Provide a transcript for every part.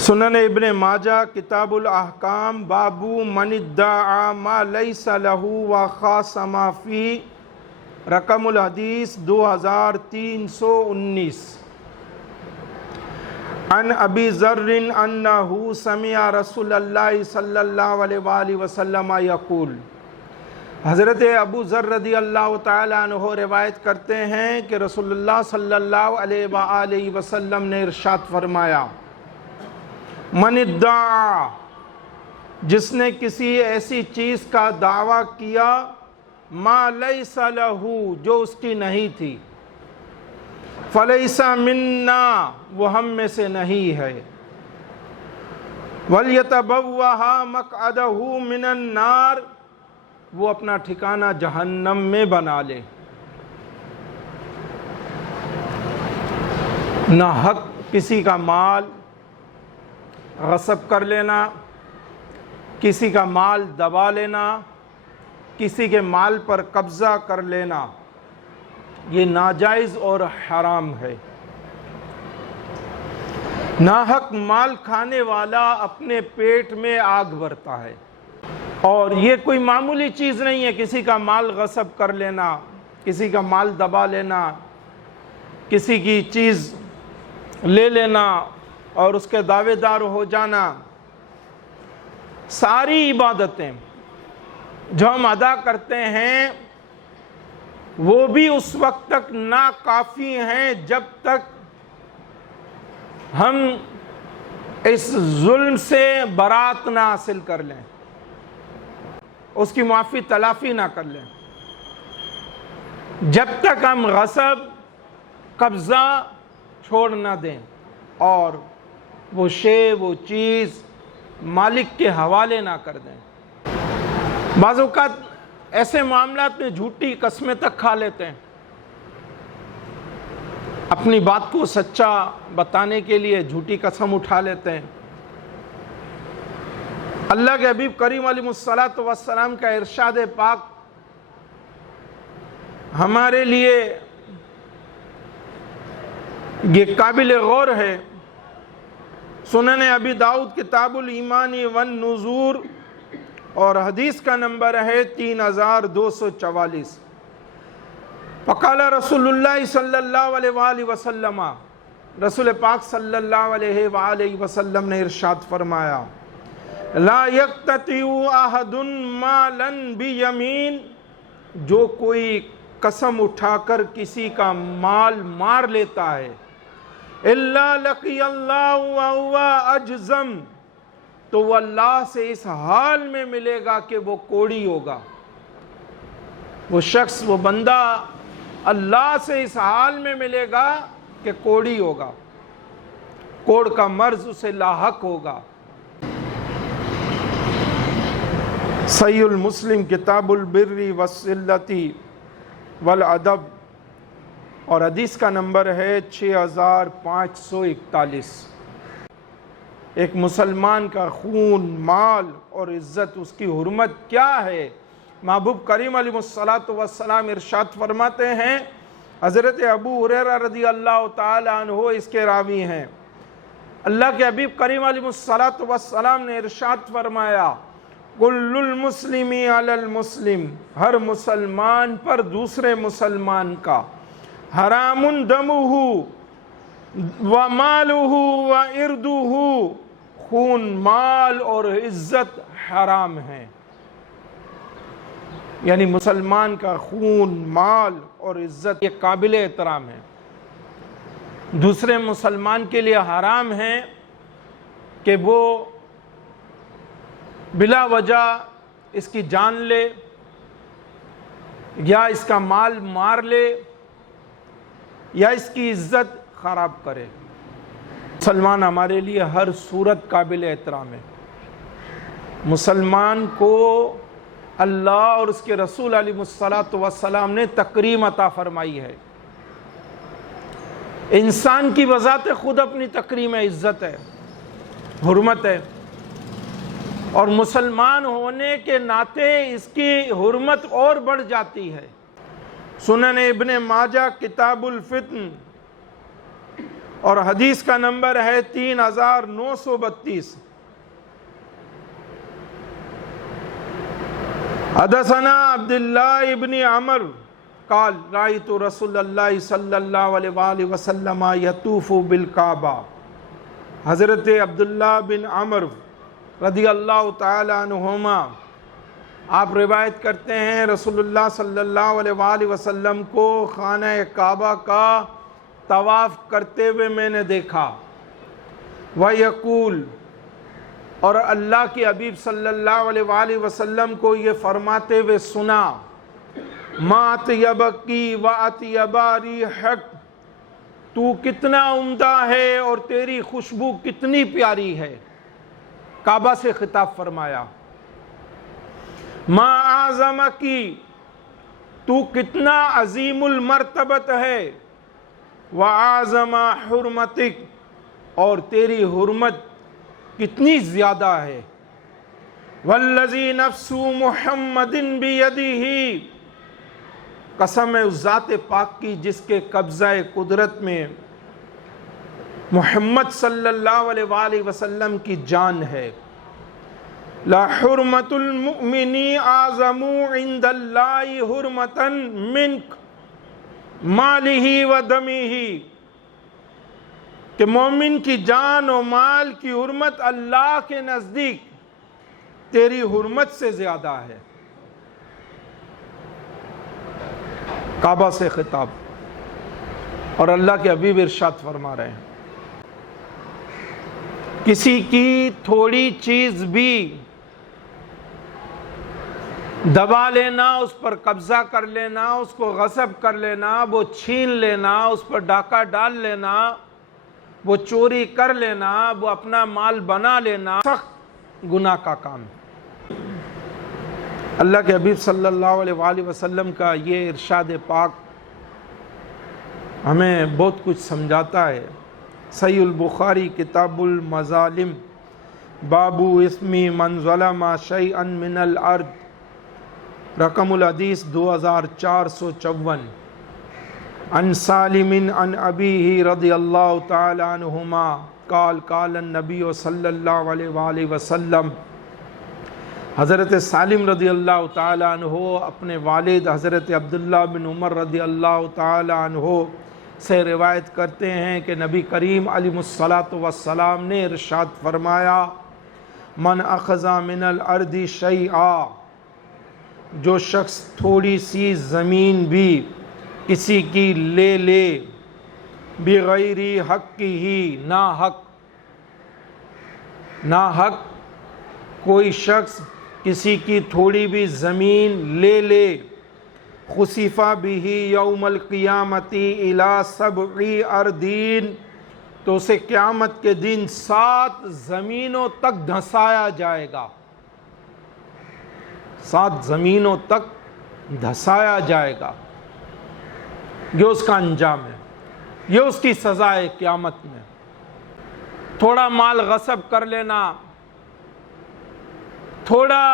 سنن ابن ماجہ کتاب الاحکام بابو من ادعا ما لیس لہ وخاصم فی رقم الحدیث 2319 عن ابی ذر انہ سمع رسول اللہ صلی اللہ علیہ وآلہ وسلم یقول، حضرت ابو ذر رضی اللہ تعالیٰ عنہ روایت کرتے ہیں کہ رسول اللہ صلی اللہ علیہ وآلہ وسلم نے ارشاد فرمایا، من ادعا، جس نے کسی ایسی چیز کا دعویٰ کیا ما لیس لہ، جو اس کی نہیں تھی، فلیس منا، وہ ہم میں سے نہیں ہے، ولیتبوّأ مقعدہ من النار، وہ اپنا ٹھکانہ جہنم میں بنا لے۔ نہ حق کسی کا مال غصب کر لینا، کسی کا مال دبا لینا، کسی کے مال پر قبضہ کر لینا، یہ ناجائز اور حرام ہے۔ ناحق مال کھانے والا اپنے پیٹ میں آگ بھرتا ہے، اور یہ کوئی معمولی چیز نہیں ہے کسی کا مال غصب کر لینا، کسی کا مال دبا لینا، کسی کی چیز لے لینا اور اس کے دعوے دار ہو جانا۔ ساری عبادتیں جو ہم ادا کرتے ہیں وہ بھی اس وقت تک ناکافی ہیں جب تک ہم اس ظلم سے برات نہ حاصل کر لیں، اس کی معافی تلافی نہ کر لیں۔ جب تک ہم غصب قبضہ چھوڑ نہ دیں اور وہ شے وہ چیز مالک کے حوالے نہ کر دیں۔ بعض اوقات ایسے معاملات میں جھوٹی قسمیں تک کھا لیتے ہیں، اپنی بات کو سچا بتانے کے لیے جھوٹی قسم اٹھا لیتے ہیں۔ اللہ کے حبیب کریم علیہ الصلوۃ والسلام کا ارشاد پاک ہمارے لیے یہ قابل غور ہے۔ سنن ابی داؤد کتاب الایمان والنذور اور حدیث کا نمبر ہے 3244۔ فقال رسول اللہ صلی اللہ علیہ وآلہ وسلم، رسول پاک صلی اللہ علیہ وآلہ وسلم نے ارشاد فرمایا، لا یقتطع احد مالا بیمین، جو کوئی قسم اٹھا کر کسی کا مال مار لیتا ہے، الا لقی اللہ وہو اجزم، تو وہ اللہ سے اس حال میں ملے گا کہ وہ کوڑی ہوگا۔ وہ شخص وہ بندہ اللہ سے اس حال میں ملے گا کہ کوڑی ہوگا، کوڑ کا مرض اسے لاحق ہوگا۔ صحیح المسلم کتاب البر والصلۃ والادب اور حدیث کا نمبر ہے 6541۔ ایک مسلمان کا خون، مال اور عزت، اس کی حرمت کیا ہے؟ محبوب کریم علیہ الصلوۃ والسلام ارشاد فرماتے ہیں، حضرت ابو ہریرہ رضی اللہ تعالی عنہ اس کے راوی ہیں، اللہ کے حبیب کریم علیہ الصلوۃ والسلام نے ارشاد فرمایا، کل المسلم علی المسلم، ہر مسلمان پر دوسرے مسلمان کا، حرام دمہ ومالہ وعرضہ، خون، مال اور عزت حرام ہیں۔ یعنی مسلمان کا خون، مال اور عزت یہ قابل احترام ہے، دوسرے مسلمان کے لیے حرام ہے کہ وہ بلا وجہ اس کی جان لے یا اس کا مال مار لے یا اس کی عزت خراب کرے۔ مسلمان ہمارے لیے ہر صورت قابل احترام ہے۔ مسلمان کو اللہ اور اس کے رسول علیہ الصلوۃ والسلام نے تکریم عطا فرمائی ہے۔ انسان کی بذات خود اپنی تکریم ہے، عزت ہے، حرمت ہے، اور مسلمان ہونے کے ناطے اس کی حرمت اور بڑھ جاتی ہے۔ سنن ابن ماجہ کتاب الفتن اور حدیث کا نمبر ہے 3932۔ حدثنا عبداللہ ابن عمر قال رأيت رسول اللہ صلی اللہ علیہ وآلہ وسلم یطوف بالکعبہ۔ حضرت عبداللہ بن عمر رضی اللہ تعالی عنہما آپ روایت کرتے ہیں رسول اللہ صلی اللہ علیہ وآلہ وسلم کو خانہ کعبہ کا طواف کرتے ہوئے میں نے دیکھا۔ وَيَقُول، اور اللہ کے حبیب صلی اللہ علیہ وآلہ وسلم کو یہ فرماتے ہوئے سنا، مَا أَطْيَبَكِ وَأَطْيَبَ رِيحَكَ، تو کتنا عمدہ ہے اور تیری خوشبو کتنی پیاری ہے۔ کعبہ سے خطاب فرمایا۔ مَا أَعْظَمَكِ، تو کتنا عظیم المرتبت ہے، وَأَعْظَمَ حُرْمَتِكَ، اور تیری حرمت کتنی زیادہ ہے۔ وَالَّذِي نَفْسُ مُحَمَّدٍ بِيَدِهِ، قسم ہے اس ذات پاک کی جس کے قبضہ قدرت میں محمد صلی اللہ علیہ وآلہ وسلم کی جان ہے۔ لا حرمت المؤمن اعظم عند اللہ حرمتا منک مالہ و دمہ، کہ مومن کی جان و مال کی حرمت اللہ کے نزدیک تیری حرمت سے زیادہ ہے۔ کعبہ سے خطاب، اور اللہ کے حبیب ارشاد فرما رہے ہیں کسی کی تھوڑی چیز بھی دبا لینا، اس پر قبضہ کر لینا، اس کو غصب کر لینا، وہ چھین لینا، اس پر ڈاکہ ڈال لینا، وہ چوری کر لینا، وہ اپنا مال بنا لینا، سخت گناہ کا کام ہے۔ اللہ کے حبیب صلی اللہ علیہ وآلہ وسلم کا یہ ارشاد پاک ہمیں بہت کچھ سمجھاتا ہے۔ صحیح البخاری کتاب المظالم، باب اسم من ظلم شیئا من الارض، رقم الحدیث 2454۔ عن سالم عن ابیہ رضی اللہ تعالی عنہما قال قال النبی صلی اللہ علیہ وآلہ وسلم، حضرت سالم رضی اللہ تعالی عنہ اپنے والد حضرت عبداللہ بن عمر رضی اللہ تعالی عنہ سے روایت کرتے ہیں کہ نبی کریم علیہ الصلاۃ والسلام نے ارشاد فرمایا، من اخذ من الارض شیئا، جو شخص تھوڑی سی زمین بھی کسی کی لے لے، بغیر حق ہی، نا حق کوئی شخص کسی کی تھوڑی بھی زمین لے لے، خسف بہ یوم القیامت الی 7 اردین، تو اسے قیامت کے دن 7 زمینوں تک دھسایا جائے گا، 7 زمینوں تک دھسایا جائے گا۔ یہ اس کا انجام ہے، یہ اس کی سزا ہے قیامت میں۔ تھوڑا مال غصب کر لینا، تھوڑا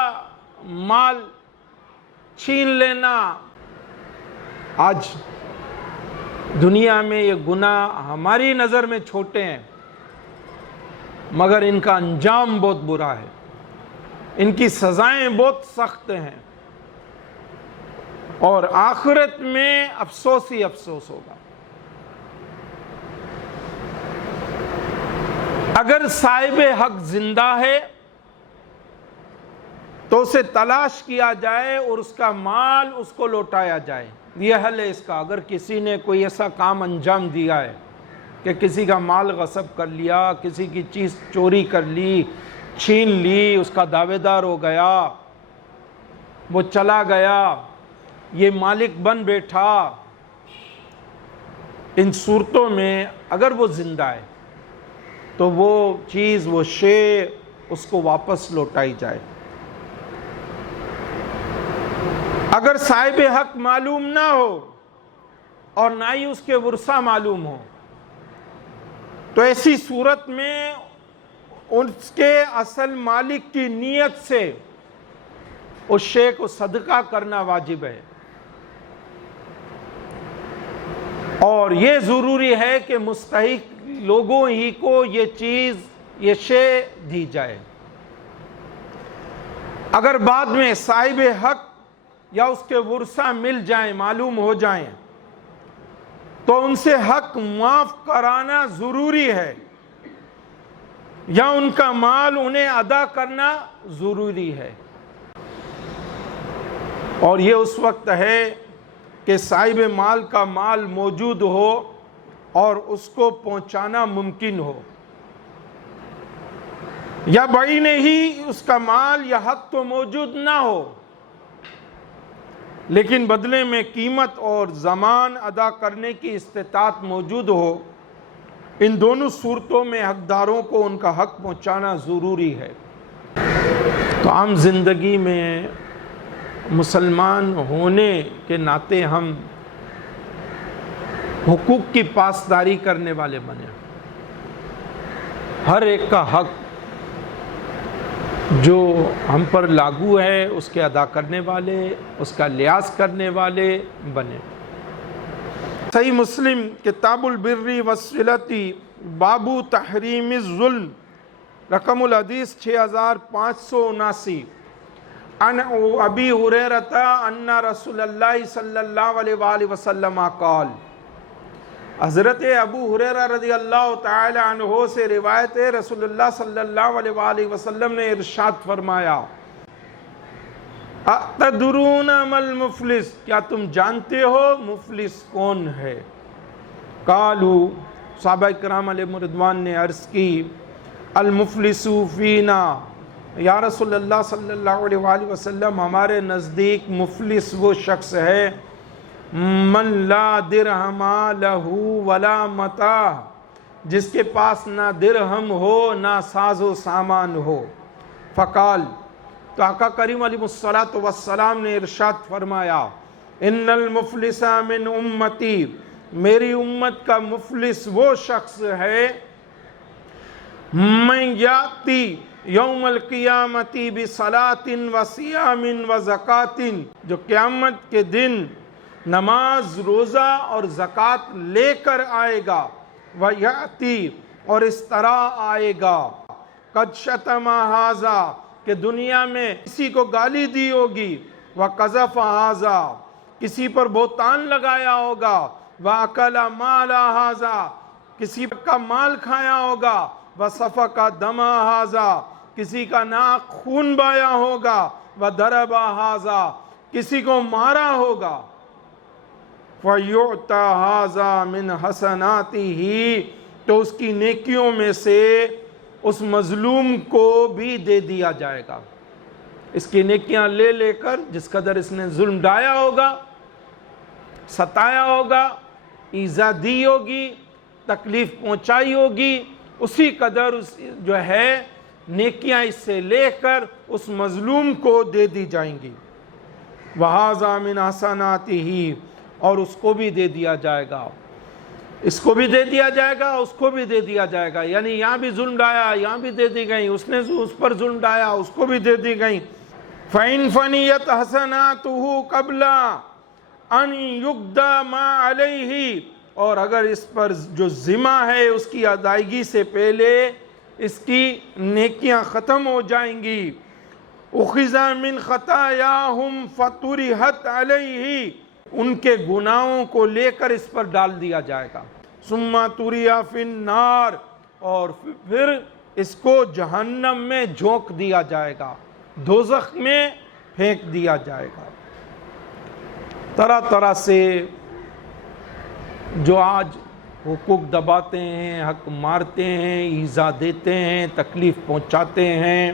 مال چھین لینا، آج دنیا میں یہ گناہ ہماری نظر میں چھوٹے ہیں مگر ان کا انجام بہت برا ہے، ان کی سزائیں بہت سخت ہیں، اور آخرت میں افسوس ہی افسوس ہوگا۔ اگر صاحب حق زندہ ہے تو اسے تلاش کیا جائے اور اس کا مال اس کو لوٹایا جائے، یہ حل ہے اس کا۔ اگر کسی نے کوئی ایسا کام انجام دیا ہے کہ کسی کا مال غصب کر لیا، کسی کی چیز چوری کر لی، چھین لی، اس کا دعوے دار ہو گیا، وہ چلا گیا، یہ مالک بن بیٹھا، ان صورتوں میں اگر وہ زندہ ہے تو وہ چیز، وہ شے اس کو واپس لوٹائی جائے۔ اگر صاحب حق معلوم نہ ہو اور نہ ہی اس کے ورثہ معلوم ہو تو ایسی صورت میں اس کے اصل مالک کی نیت سے اس شے کو صدقہ کرنا واجب ہے، اور یہ ضروری ہے کہ مستحق لوگوں ہی کو یہ چیز، یہ شے دی جائے۔ اگر بعد میں صاحب حق یا اس کے ورثہ مل جائیں، معلوم ہو جائیں، تو ان سے حق معاف کرانا ضروری ہے یا ان کا مال انہیں ادا کرنا ضروری ہے۔ اور یہ اس وقت ہے کہ صاحب مال کا مال موجود ہو اور اس کو پہنچانا ممکن ہو، یا بھائی نے ہی اس کا مال یا حق تو موجود نہ ہو، لیکن بدلے میں قیمت اور زمان ادا کرنے کی استطاعت موجود ہو۔ ان دونوں صورتوں میں حقداروں کو ان کا حق پہنچانا ضروری ہے۔ تو عام زندگی میں مسلمان ہونے کے ناطے ہم حقوق کی پاسداری کرنے والے بنے، ہر ایک کا حق جو ہم پر لاگو ہے اس کے ادا کرنے والے، اس کا لحاظ کرنے والے بنے۔ صحیح مسلم کتاب البر والصلۃ باب تحریم الظلم، رقم الحدیث 6579، عن ابی ہریرہ ان رسول اللہ صلی اللہ علیہ وآلہ وسلم قال، حضرت ابو ہریرہ رضی اللہ تعالی عنہ سے روایت ہے، رسول اللہ صلی اللہ علیہ وآلہ وسلم نے ارشاد فرمایا، اتدرون ما المفلس، کیا تم جانتے ہو مفلس کون ہے؟ قالوا، صحابہ کرام علیہ رضوان نے عرض کی، المفلس فینا، یا رسول اللہ صلی اللہ علیہ وآلہ وسلم ہمارے نزدیک مفلس وہ شخص ہے من لا درہم لہ ولا متاع، جس کے پاس نہ درہم ہو نہ ساز و سامان ہو۔ فقال، تو آقا کریم علیہ الصلوۃ والسلام نے ارشاد فرمایا، ان المفلس من امتی، میری امت کا مفلس وہ شخص ہے من یاتی یوم القیامت بصلاۃ وصیام وزکوٰۃ، جو قیامت کے دن نماز، روزہ اور زکوٰۃ لے کر آئے گا، ویاتی، اور اس طرح آئے گا، قد شتم ھذا، کہ دنیا میں کسی کو گالی دی ہوگی، وقذف ھذا، کسی پر بہتان لگایا ہوگا، واکل مال ھذا، کسی کا مال کھایا ہوگا، وسفک دم ھذا، کسی کا ناک خون بایا ہوگا، وضرب ھذا، کسی کو مارا ہوگا، فَيُعْتَى هَذَا مِنْ حَسَنَاتِهِ، تو اس کی نیکیوں میں سے اس مظلوم کو بھی دے دیا جائے گا۔ اس کی نیکیاں لے لے کر جس قدر اس نے ظلم ڈھایا ہوگا، ستایا ہوگا، ایذا دی ہوگی، تکلیف پہنچائی ہوگی، اسی قدر جو ہے نیکیاں اس سے لے کر اس مظلوم کو دے دی جائیں گی۔ وَهَذَا مِنْ حَسَنَاتِهِ، اور اس کو بھی دے دیا جائے گا، اس کو بھی دے دیا جائے گا، اس کو بھی دے دیا جائے گا، یعنی یہاں بھی ظلم ڈھایا، یہاں بھی دے دی گئیں، اس نے اس پر ظلم ڈھایا، اس کو بھی دے دی گئیں۔ فَإِنْ فَنِيَتْ حَسَنَاتُهُ قَبْلَ أَنْ يُقْضَى مَا عَلَيْهِ، اور اگر اس پر جو ذمہ ہے اس کی ادائیگی سے پہلے اس کی نیکیاں ختم ہو جائیں گی، أُخِذَ مِنْ خَطَايَاهُمْ فَطُرِحَتْ عَلَيْهِ، ان کے گناہوں کو لے کر اس پر ڈال دیا جائے گا، ثُمَّ طُرِحَ فِي النَّارِ، اور پھر اس کو جہنم میں جھونک دیا جائے گا، دوزخ میں پھینک دیا جائے گا۔ طرح طرح سے جو آج حقوق دباتے ہیں، حق مارتے ہیں، ایذا دیتے ہیں، تکلیف پہنچاتے ہیں،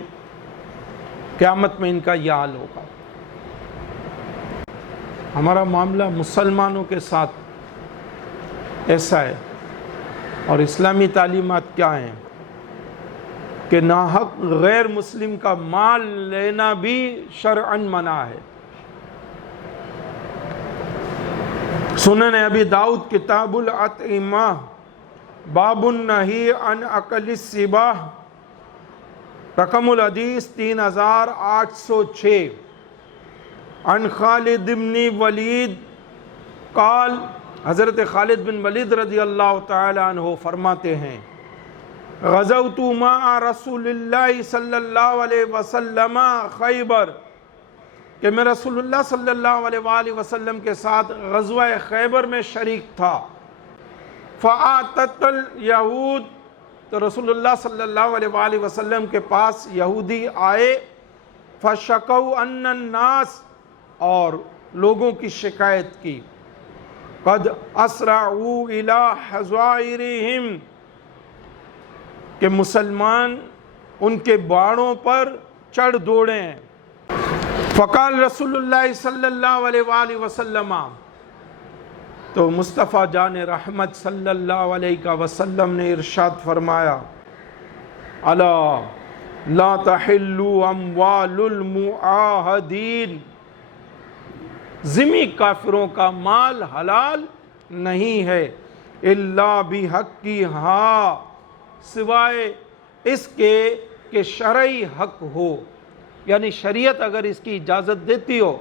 قیامت میں ان کا یہ حال ہوگا۔ ہمارا معاملہ مسلمانوں کے ساتھ ایسا ہے، اور اسلامی تعلیمات کیا ہیں کہ ناحق غیر مسلم کا مال لینا بھی شرعاً منع ہے۔ سنن ابی داؤد کتاب الاطعمہ باب النہی عن اکل السباع، رقم الحدیث 3806، عن خالد بن ولید قال حضرت خالد بن ولید رضی اللہ تعالی عنہ فرماتے ہیں غزوت مع رسول اللہ صلی اللہ علیہ وسلم خیبر، کہ میں رسول اللہ صلی اللہ علیہ وآلہ وسلم کے ساتھ غزوہ خیبر میں شریک تھا۔ فآتت الیہود، تو رسول اللہ صلی اللہ علیہ وآلہ وسلم کے پاس یہودی آئے، فشکوا ان الناس، اور لوگوں کی شکایت کی، قد اسرعوا الی حظائرہم، کہ مسلمان ان کے باڑوں پر چڑھ دوڑے ہیں۔ فقال رسول اللہ صلی اللہ علیہ وآلہ وسلم، تو مصطفیٰ جان رحمت صلی اللہ علیہ وسلم نے ارشاد فرمایا الا لا تحل اموال المعاہدین، ذمی کافروں کا مال حلال نہیں ہے، الا بحقھا، سوائے اس کے کہ شرعی حق ہو، یعنی شریعت اگر اس کی اجازت دیتی ہو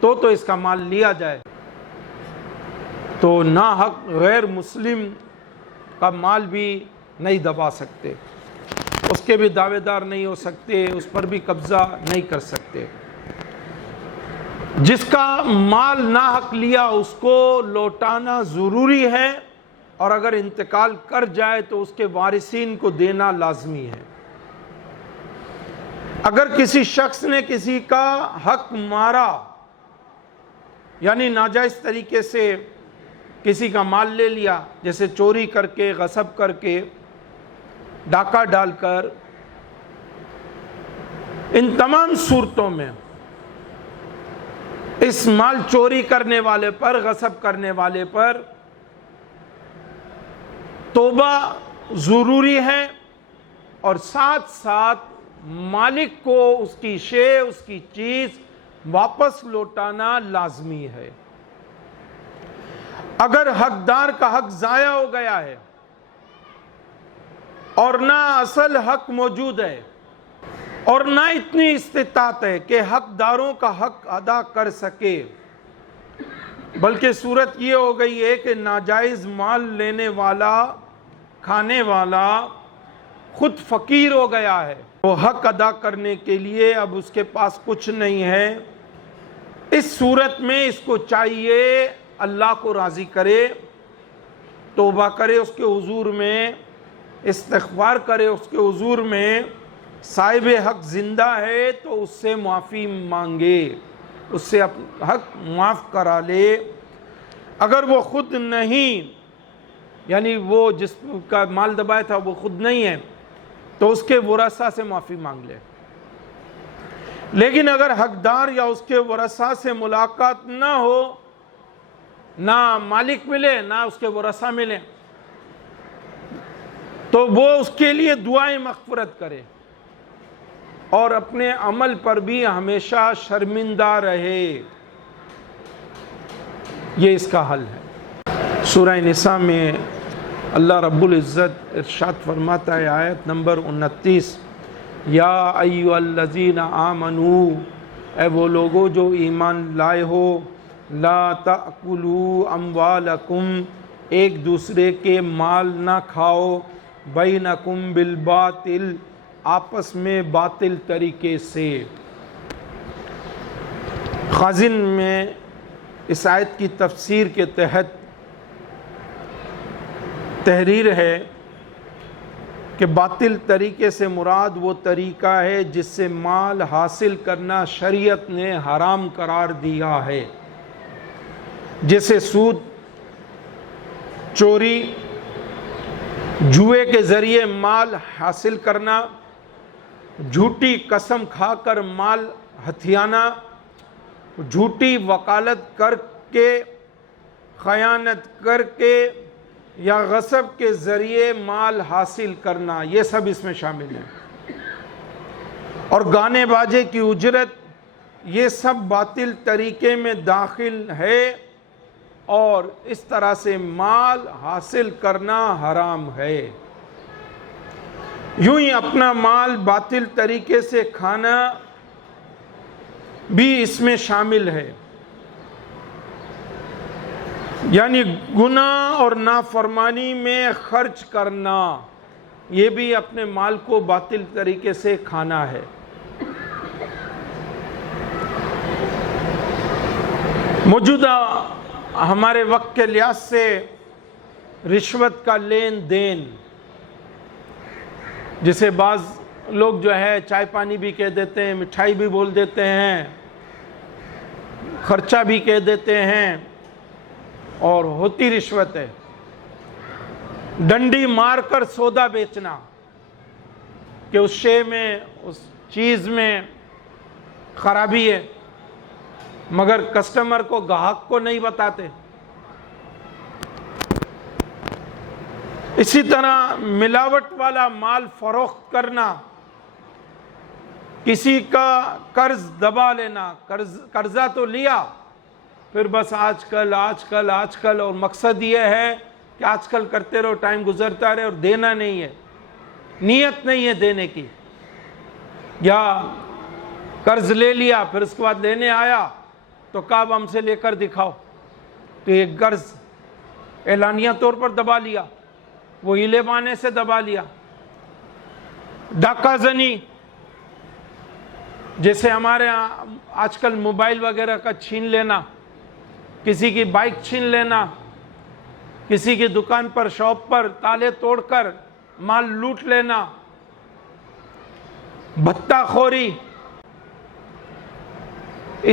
تو اس کا مال لیا جائے۔ تو ناحق غیر مسلم کا مال بھی نہیں دبا سکتے، اس کے بھی دعوے دار نہیں ہو سکتے، اس پر بھی قبضہ نہیں کر سکتے۔ جس کا مال ناحق لیا اس کو لوٹانا ضروری ہے، اور اگر انتقال کر جائے تو اس کے وارثین کو دینا لازمی ہے۔ اگر کسی شخص نے کسی کا حق مارا، یعنی ناجائز طریقے سے کسی کا مال لے لیا، جیسے چوری کر کے، غصب کر کے، ڈاکہ ڈال کر، ان تمام صورتوں میں اس مال چوری کرنے والے پر، غصب کرنے والے پر توبہ ضروری ہے، اور ساتھ ساتھ مالک کو اس کی شے، اس کی چیز واپس لوٹانا لازمی ہے۔ اگر حقدار کا حق ضائع ہو گیا ہے اور نہ اصل حق موجود ہے اور نہ اتنی استطاعت ہے کہ حقداروں کا حق ادا کر سکے، بلکہ صورت یہ ہو گئی ہے کہ ناجائز مال لینے والا، کھانے والا خود فقیر ہو گیا ہے، وہ حق ادا کرنے کے لیے اب اس کے پاس کچھ نہیں ہے، اس صورت میں اس کو چاہیے اللہ کو راضی کرے، توبہ کرے اس کے حضور میں، استغفار کرے اس کے حضور میں، صاحب حق زندہ ہے تو اس سے معافی مانگے، اس سے حق معاف کرا لے۔ اگر وہ خود نہیں، یعنی وہ جس کا مال دبایا تھا وہ خود نہیں ہے، تو اس کے ورثاء سے معافی مانگ لے۔ لیکن اگر حقدار یا اس کے ورثاء سے ملاقات نہ ہو، نہ مالک ملے نہ اس کے ورثاء ملے، تو وہ اس کے لیے دعائیں مغفرت کرے اور اپنے عمل پر بھی ہمیشہ شرمندہ رہے، یہ اس کا حل ہے۔ سورہ نساء میں اللہ رب العزت ارشاد فرماتا ہے، آیت نمبر 29، یا ایھا الذین آمنو، اے وہ لوگو جو ایمان لائے ہو، لا تأکلوا اموالکم، ایک دوسرے کے مال نہ کھاؤ، بینکم بالباطل، آپس میں باطل طریقے سے۔ خازن میں اس آیت کی تفسیر کے تحت تحریر ہے کہ باطل طریقے سے مراد وہ طریقہ ہے جس سے مال حاصل کرنا شریعت نے حرام قرار دیا ہے، جیسے سود، چوری، جوئے کے ذریعے مال حاصل کرنا، جھوٹی قسم کھا کر مال ہتھیانا، جھوٹی وکالت کر کے، خیانت کر کے یا غصب کے ذریعے مال حاصل کرنا، یہ سب اس میں شامل ہے۔ اور گانے باجے کی اجرت، یہ سب باطل طریقے میں داخل ہے، اور اس طرح سے مال حاصل کرنا حرام ہے۔ یوں ہی اپنا مال باطل طریقے سے کھانا بھی اس میں شامل ہے۔ یعنی گناہ اور نافرمانی میں خرچ کرنا، یہ بھی اپنے مال کو باطل طریقے سے کھانا ہے۔ موجودہ ہمارے وقت کے لحاظ سے رشوت کا لین دین، جسے بعض لوگ جو ہے چائے پانی بھی کہہ دیتے ہیں، مٹھائی بھی بول دیتے ہیں، خرچہ بھی کہہ دیتے ہیں، اور ہوتی رشوت ہے۔ ڈنڈی مار کر سودا بیچنا کہ اس شے میں، اس چیز میں خرابی ہے، مگر کسٹمر کو، گاہک کو نہیں بتاتے۔ اسی طرح ملاوٹ والا مال فروخت کرنا، کسی کا قرض دبا لینا، قرضہ تو لیا، پھر بس آج کل، اور مقصد یہ ہے کہ آج کل کرتے رہو، ٹائم گزرتا رہے، اور دینا نہیں ہے، نیت نہیں ہے دینے کی۔ یا قرض لے لیا، پھر اس کے بعد لینے آیا تو کہا اب ہم سے لے کر دکھاؤ، تو یہ قرض اعلانیہ طور پر دبا لیا، وہ ہیلے بانے سے دبا لیا۔ ڈاکہ زنی، جیسے ہمارے ہاں آج کل موبائل وغیرہ کا چھین لینا، کسی کی بائک چھین لینا، کسی کی دکان پر، شاپ پر تالے توڑ کر مال لوٹ لینا، بھتہ خوری،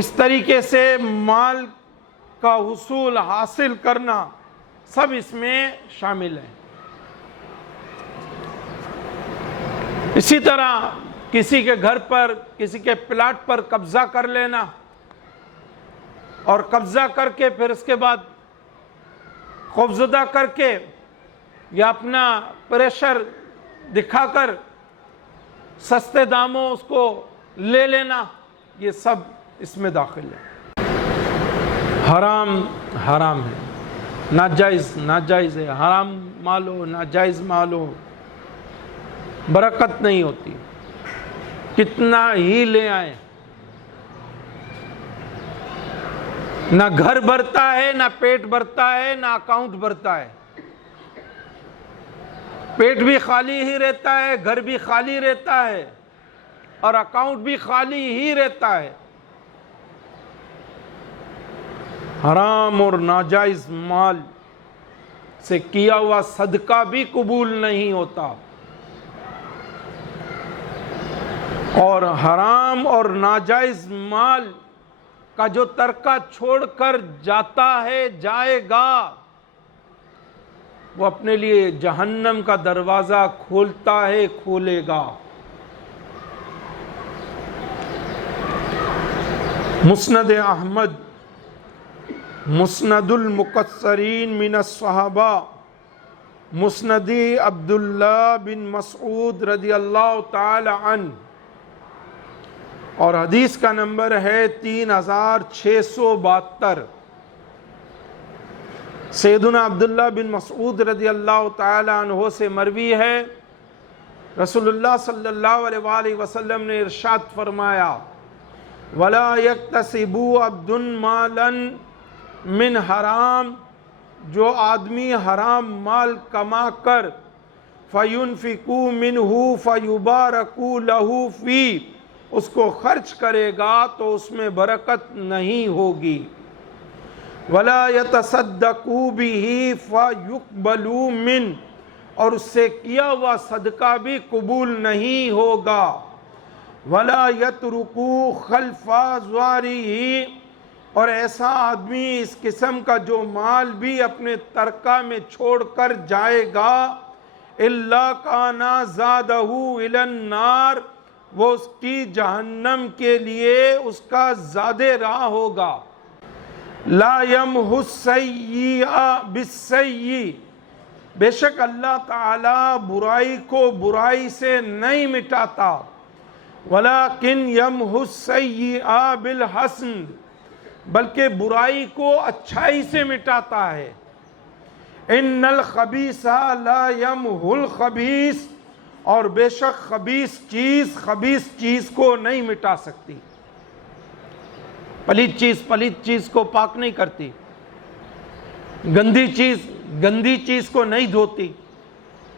اس طریقے سے مال کا حصول حاصل کرنا، سب اس میں شامل ہے۔ اسی طرح کسی کے گھر پر، کسی کے پلاٹ پر قبضہ کر لینا، اور قبضہ کر کے پھر اس کے بعد خوفزدہ کر کے یا اپنا پریشر دکھا کر سستے داموں اس کو لے لینا، یہ سب اس میں داخل ہے۔ حرام ہے، ناجائز ہے، حرام مال ہو، ناجائز مال ہو، برکت نہیں ہوتی، کتنا ہی لے آئیں، نہ گھر بھرتا ہے، نہ پیٹ بھرتا ہے، نہ اکاؤنٹ بھرتا ہے۔ پیٹ بھی خالی ہی رہتا ہے، گھر بھی خالی رہتا ہے، اور اکاؤنٹ بھی خالی ہی رہتا ہے۔ حرام اور ناجائز مال سے کیا ہوا صدقہ بھی قبول نہیں ہوتا، اور حرام اور ناجائز مال کا جو ترکہ چھوڑ کر جاتا ہے، جائے گا، وہ اپنے لیے جہنم کا دروازہ کھولتا ہے، کھولے گا۔ مسند احمد، مسند المقصرین من الصحابہ، مسندی عبداللہ بن مسعود رضی اللہ تعالی عنہ، اور حدیث کا نمبر ہے 3672۔ سیدنا عبداللہ بن مسعود رضی اللہ تعالی عنہ سے مروی ہے، رسول اللہ صلی اللہ علیہ وآلہ وسلم نے ارشاد فرمایا، وَلَا يَكْتَسِبُ عَبْدٌ مَالًا مِّنْ حرام، جو آدمی حرام مال کما کر فَيُنْفِقُ مِنْهُ فَيُبَارَكُ لَهُ فِيهِ، اس کو خرچ کرے گا تو اس میں برکت نہیں ہوگی، وَلَا يَتَصَدَّقُ بِهِ فَيُقْبَلُ مِنْهُ، اور اس سے کیا ہوا صدقہ بھی قبول نہیں ہوگا، وَلَا يَتْرُكُ خَلْفَ ظَهْرِهِ، اور ایسا آدمی اس قسم کا جو مال بھی اپنے ترکہ میں چھوڑ کر جائے گا، إِلَّا كَانَ زَادَهُ إِلَى النَّارِ، وہ اس کی جہنم کے لیے اس کا زیادہ راہ ہوگا۔ لا يمحو السیئ بالسیئ، بے شک اللہ تعالی برائی کو برائی سے نہیں مٹاتا، ولیکن یمحو السیئ بالحسن، بلکہ برائی کو اچھائی سے مٹاتا ہے۔ ان الخبیث لا یمحو الخبیث، اور بے شک خبیث چیز کو نہیں مٹا سکتی، پلیت چیز کو پاک نہیں کرتی۔ گندی چیز کو نہیں دھوتی،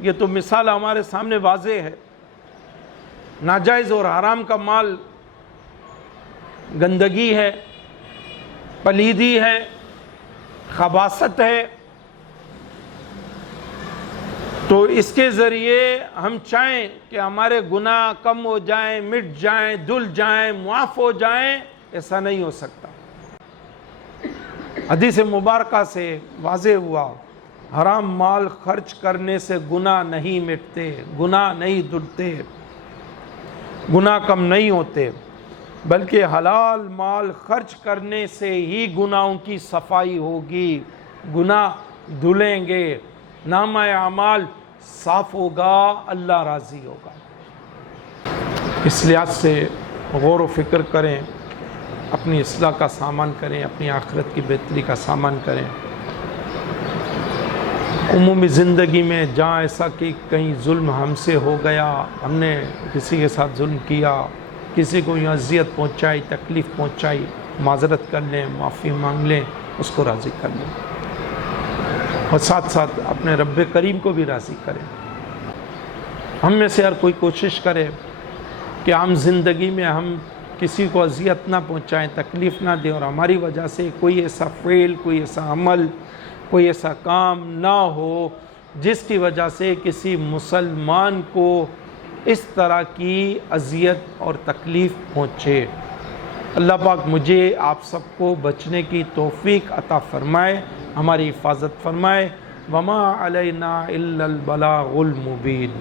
یہ تو مثال ہمارے سامنے واضح ہے۔ ناجائز اور حرام کا مال گندگی ہے، پلیدی ہے، خباثت ہے، تو اس کے ذریعے ہم چاہیں کہ ہمارے گناہ کم ہو جائیں، مٹ جائیں، دھل جائیں، معاف ہو جائیں، ایسا نہیں ہو سکتا۔ حدیث مبارکہ سے واضح ہوا، حرام مال خرچ کرنے سے گناہ نہیں مٹتے، گناہ نہیں دھلتے، گناہ کم نہیں ہوتے، بلکہ حلال مال خرچ کرنے سے ہی گناہوں کی صفائی ہوگی، گناہ دھلیں گے، نامہ اعمال صاف ہوگا، اللہ راضی ہوگا۔ اس لحاظ سے غور و فکر کریں، اپنی اصلاح کا سامان کریں، اپنی آخرت کی بہتری کا سامان کریں۔ عمومی زندگی میں جہاں ایسا کہ کہیں ظلم ہم سے ہو گیا، ہم نے کسی کے ساتھ ظلم کیا، کسی کو یوں اذیت پہنچائی، تکلیف پہنچائی، معذرت کر لیں، معافی مانگ لیں، اس کو راضی کر لیں، اور ساتھ ساتھ اپنے رب کریم کو بھی راضی کریں۔ ہم میں سے ہر کوئی کوشش کرے کہ عام زندگی میں ہم کسی کو اذیت نہ پہنچائیں، تکلیف نہ دیں، اور ہماری وجہ سے کوئی ایسا فعل، کوئی ایسا عمل، کوئی ایسا کام نہ ہو جس کی وجہ سے کسی مسلمان کو اس طرح کی اذیت اور تکلیف پہنچے۔ اللہ پاک مجھے آپ سب کو بچنے کی توفیق عطا فرمائے، ہماری حفاظت فرمائے۔ وما علینا الا البلاغ المبین۔